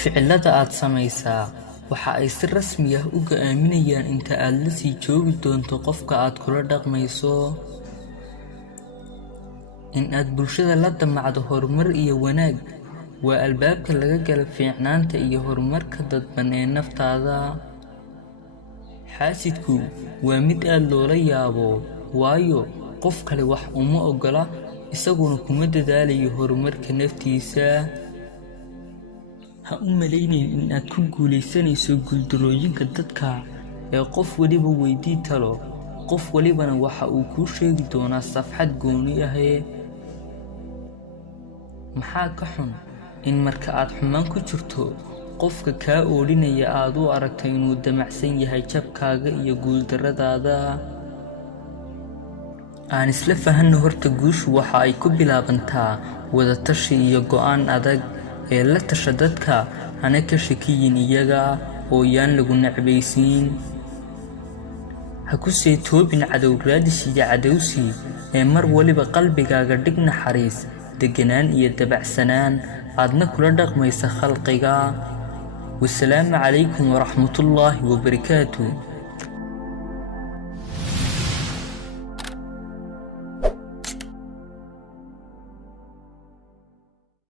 ficilada aad samaysaa waxa ay si rasmi ah u go'aaminayaan inta aad la sii joogi doonto qofka aad kula dhaqmayso. in aad bulshada la damacdo horumar iyo wanaag waa albaabka laga gala fiicnaanta iyo horumarka dadban ee naftaada. xaasidku waa mid aad loola yaabo, waayo qof kale wax uma ogola, isaguna kuma dadaalayo horumarka naftiisa. ha u malaynin in aad ku guulaysanayso guuldarooyinka dadka ee qof waliba weydii talo, qof walibana waxa uu kuu sheegi doonaa safxad gooni ah. maxaa ka xun in marka aad xumaan ku jirto qofka kaa oodhinaya aad u aragto inuu damacsan yahay jabkaaga iyo guuldarradaada? aan isla fahanno horta guushu waxa ay ku bilaabantaa wadatashi iyo go'aan adag. ee la tasha dadka, hana ka shakiyin iyaga oo yaan lagu necbaysiin. ha ku seetoobin cadow raadis iyo cadowsi, ee mar waliba qalbigaaga dhig naxariis, deganaan iyo dabacsanaan aadna kula dhaqmaysa khalqiga. wasalaamu calaykum waraxmatullaahi wabarakaatuh.